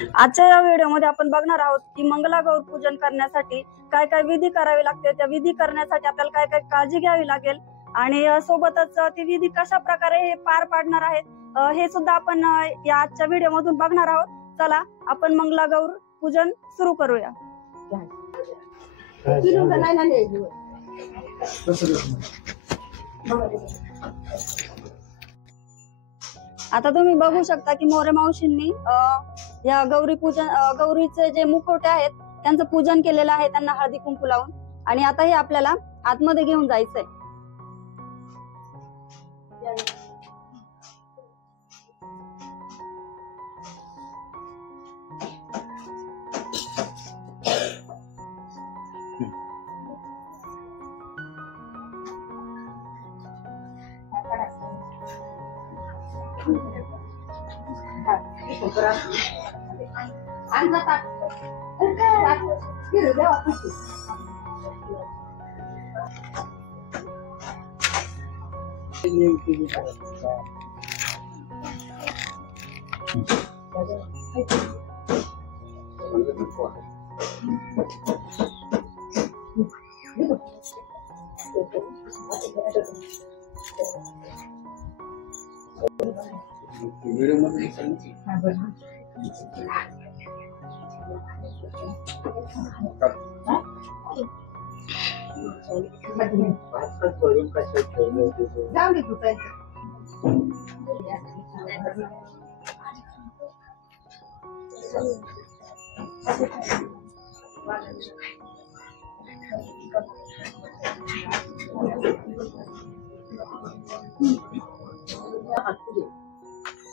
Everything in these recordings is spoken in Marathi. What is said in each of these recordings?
आजच्या या व्हिडिओमध्ये आपण बघणार आहोत की मंगलागौर पूजन करण्यासाठी काय काय विधी करावे लागते, त्या विधी करण्यासाठी आपल्याला काय काय काळजी घ्यावी लागेल आणि सोबतच ती विधी कशा प्रकारे हे पार पाडणार आहेत हे सुद्धा आपण या आजच्या व्हिडिओ मधून बघणार आहोत। चला आपण मंगलागौर पूजन सुरू करूया। आता तुम्ही बघू शकता की मोरे मावशींनी या गौरी पूजन गौरीचे जे मुखवटे आहेत त्यांचं पूजन केलेलं आहे, त्यांना हळदी कुंकू लावून। आणि आता हे आपल्याला आतमध्ये घेऊन जायचंय।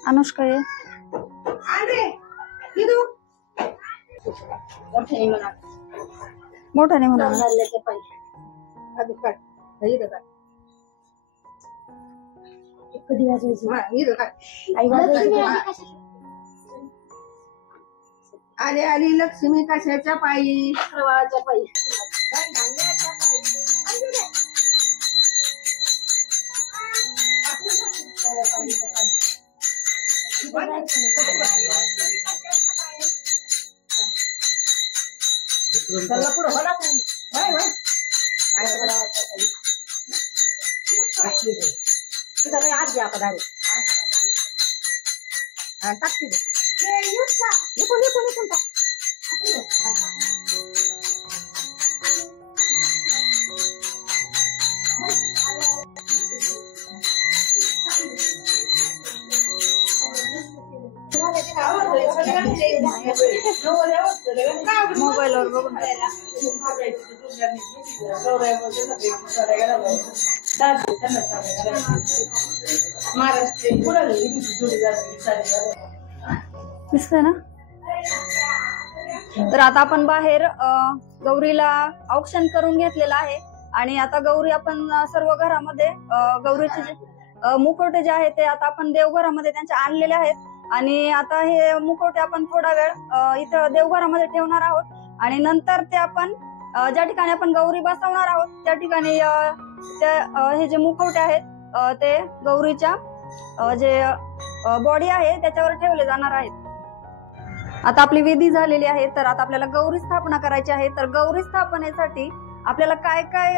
अनुष्का ये मोठ्याने म्हणा। आली आली लक्ष्मी कशाच्या पायी, सर्वाच्या पायी। आज घ्या पदारे टाकते मोबाईलवर बघून दिसतंय ना। तर आता आपण बाहेर गौरीला औक्षण करून घेतलेलं आहे आणि आता गौरी आपण सर्व घरामध्ये गौरीचे जे मुखवटे जे आहेत ते आता आपण देवघरामध्ये त्यांचे आणलेले आहेत आणि आता हे मुखवटे आपण थोडा वेळ इथं देवघरामध्ये ठेवणार आहोत आणि नंतर ते आपण ज्या ठिकाणी आपण गौरी बसवणार आहोत त्या ठिकाणी हे जे मुखवटे आहेत ते गौरीच्या जे बॉडी आहे त्याच्यावर ठेवले जाणार आहेत। आता आपली विधी झालेली आहे, तर आता आपल्याला गौरी स्थापना करायची आहे। तर गौरी स्थापनेसाठी आपल्याला काय काय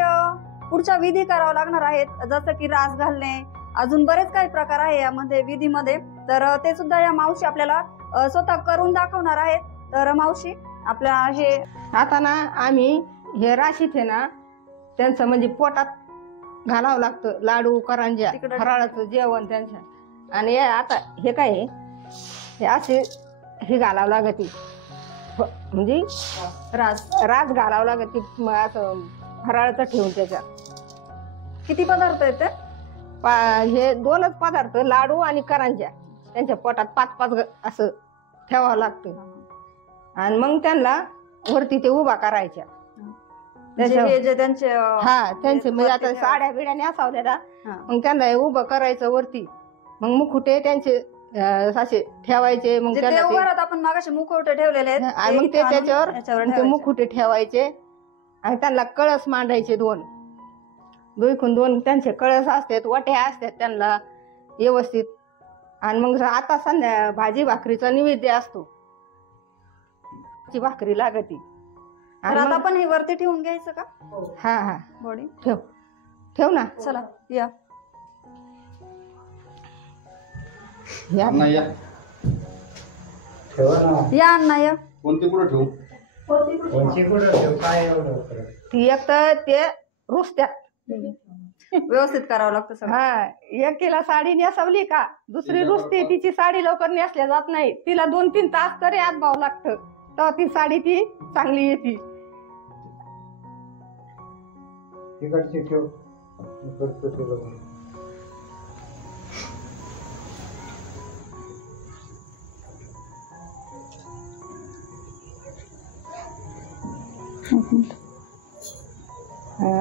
पुढच्या विधी करावं लागणार आहेत, जसं की रास घालणे, अजून बरेच काही प्रकार आहे यामध्ये विधीमध्ये, तर ते सुद्धा या मावशी आपल्याला स्वतः करून दाखवणार आहेत। तर मावशी आपल्या हे आता ना आम्ही हे राशीत आहे ना त्यांचं म्हणजे पोटात घालावं लागतं, लाडू करंज्या फराळाचं जेवण त्यांच्या। आणि आता हे काय हे असे हे घालावं लागते, म्हणजे रास घालावं लागते असं फराळाचं ठेवून। त्याच्यात किती पदार्थ आहेत? हे दोनच पदार्थ, लाडू आणि करंज्या, त्यांच्या पोटात 5-5 असं ठेवावं लागतं आणि मग त्यांना वरती ते उभा करायच्या। जे त्यांचे त्यांचे म्हणजे आता साड्या बिड्याने असावल्या ना, मग त्यांना उभं करायचं वरती, मग मुकुटे त्यांचे असे ठेवायचे। मग देवघरात आपण मागाशी मुखवटे ठेवलेले आहेत आणि मग ते त्याच्यावर ते मुकुटे ठेवायचे आणि त्यांना कळस मांडायचे, 2 त्यांचे कळस असतात, वट्या असतात त्यांना व्यवस्थित। आणि मग आता संध्या भाजी भाकरीचा नैवेद्य असतो, ची भाकरी लागती. तर आता आपण हे वरती ठेवून घ्यायचं का हा हा बॉडी? ठेव ठेव ना. चला या या अण्णा या. ठेवा ना. या अण्णा या. कोणती कुठं ठेवू? कोणची कुठं ठेव काय एवढं परत? ती एक तर ते रुसत्यात. व्यवस्थित करावं लागतं सगळं. हा एकीला साडी नेसवली का दुसरी रुसते. तिची साडी लवकर नेसल्या जात नाही. तिला 2-3 तास तरी आत भाव लागतं तेव्हा ती साडी ती चांगली येते. तिकडची ठेव. इकडचं ठेव बघा. हा.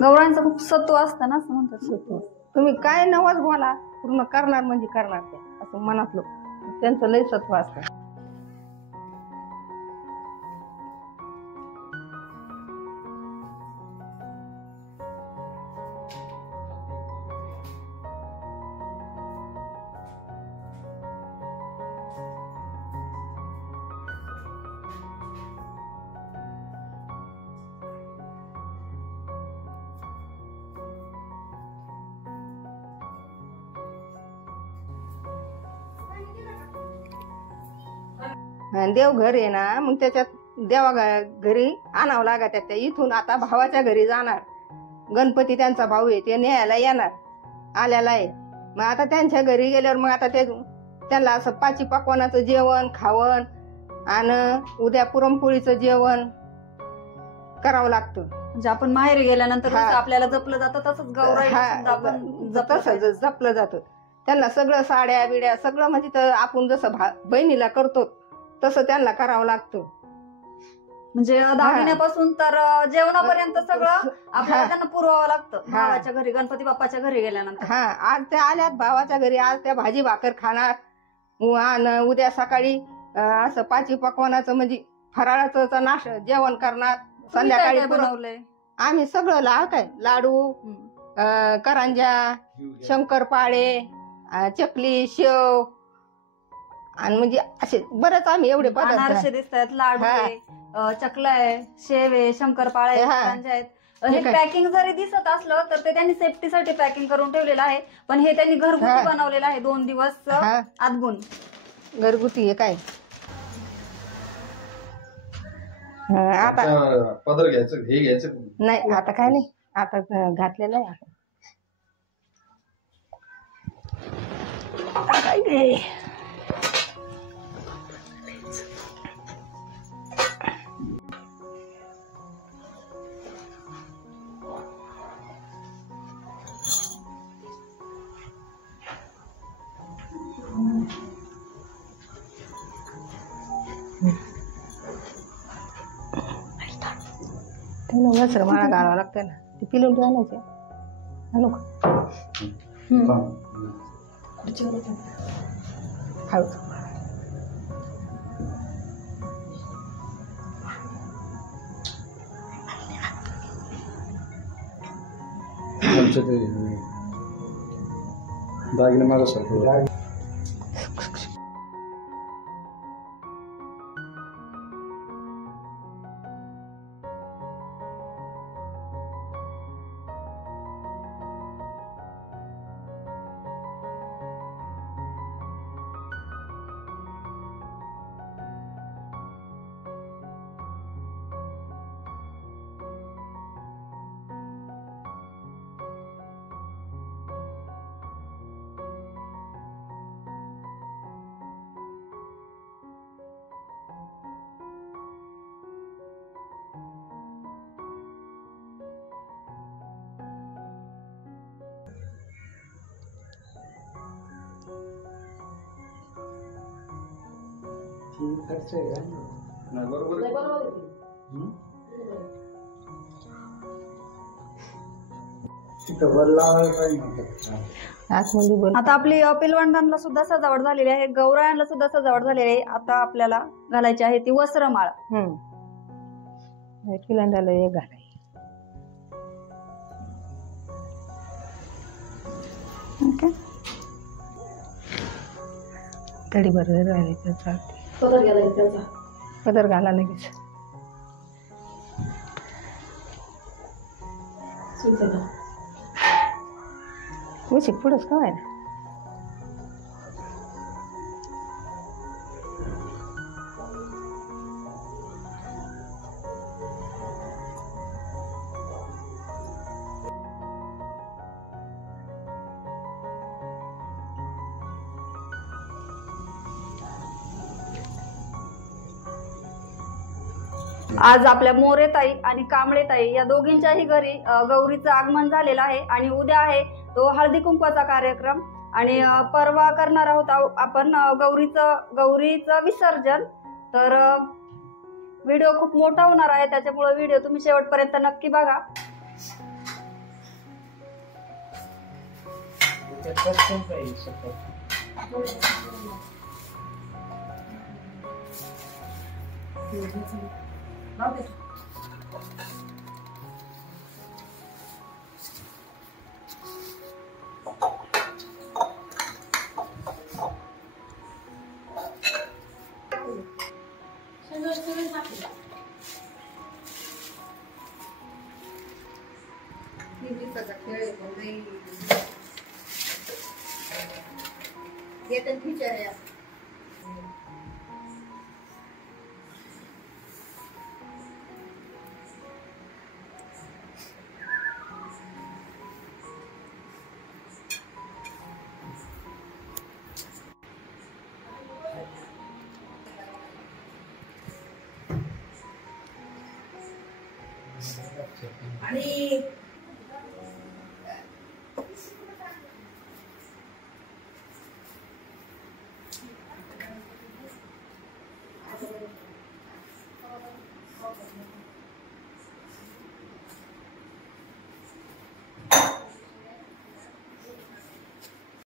गौरांचं खूप सत्व असतं ना असं म्हणतात. तुम्ही काय नवस बोला पूर्ण करणार म्हणजे करणार ते असं मनातलं त्यांचं लय सत्व असतं. आणि देवघर आहे ना मग त्याच्यात देवा घरी आणावं लागत. त्या इथून आता भावाच्या घरी जाणार. गणपती त्यांचा भाऊ आहे ते न्यायला येणार आल्याला आहे. मग आता त्यांच्या घरी गेल्यावर मग आता त्यांना असं 5 पकवानाचं जेवण खावण आणि उद्या पुरणपोळीचं जेवण करावं लागतं. म्हणजे आपण माहेरी गेल्यानंतर हा. जसं आपल्याला जपलं जातं तसंच गौराईला सुद्धा आपण जपलं तसं पाहिजे. जपलं जातं. त्यांना सगळं साड्या बिड्या सगळं म्हणजे तर आपण जसं बहिणीला करतो तसं त्यांना करावं लागतं. म्हणजे दागिन्यापासून तर जेवणापर्यंत सगळं आपल्याला हा. त्यांना पुरवावं लागतं. हा. भावाच्या घरी गणपती बाप्पाच्या घरी गेल्यानंतर. हा आज त्या आल्यात भावाच्या घरी. आज त्या भाजी भाकर खाणार. आणि उद्या सकाळी असं 5 पकवानाचं म्हणजे फराळाचं नाश जेवण करणार. तुम्ही संध्याकाळी काय काय बनवलंय? आम्ही सगळं काय लाडू करंजा शंकरपाळे चकली शेव आणि म्हणजे असे बरेच आम्ही एवढे पदार्थ अनारसे दिसत आहेत, लाडू हा. आहे, चकला आहे, शेव आहे, शंकरपाळे हा. आहेत. हे काय? पॅकिंग जरी दिसत असलं तर ते त्यांनी सेफ्टीसाठी पॅकिंग करून ठेवलेलं आहे. पण हे त्यांनी हा. घरगुती बनवलेलं आहे 2 दिवस हा. आदगुण. घरगुती आहे काय. आता अच्छा, पदर घ्यायचं हे घ्यायचं. नाही आता काय नाही आता घातलेलं आहे आपण. काय गे. वस्त्र मला घालावं लागतं ना. ते पिलून आणायचे आणू का हळू. आमच्या ते दागिने मागं सरकवलं. खर्च आहे का? नाही, बरोबर आहे. तिथं वर लावायला पाहिजे म्हणतात. आतमध्ये बोल. आता आपली पिलवंडांना सुद्धा सजावट झालेली आहे, गौरायांना सुद्धा सजावट झालेली आहे. आता आपल्याला घालायची आहे ती वस्त्रमाळ. किलांडाला एक घालाय. ओके. तडी बरोबर राहिले तर चालते. पदर घालायचा त्याचा. पदर घाला लगेच. उशी पुढंच का आहे ना. आज आपल्या मोरेताई आणि कांबळेताई या दोघींच्याही घरी गौरीचं आगमन झालेलं आहे आणि उद्या आहे तो हळदी कुंकवाचा कार्यक्रम आणि परवा करणार आहोत आपण गौरीचं विसर्जन. तर व्हिडिओ खूप मोठा होणार आहे, त्याच्यामुळे व्हिडिओ तुम्ही शेवटपर्यंत नक्की बघा. आणि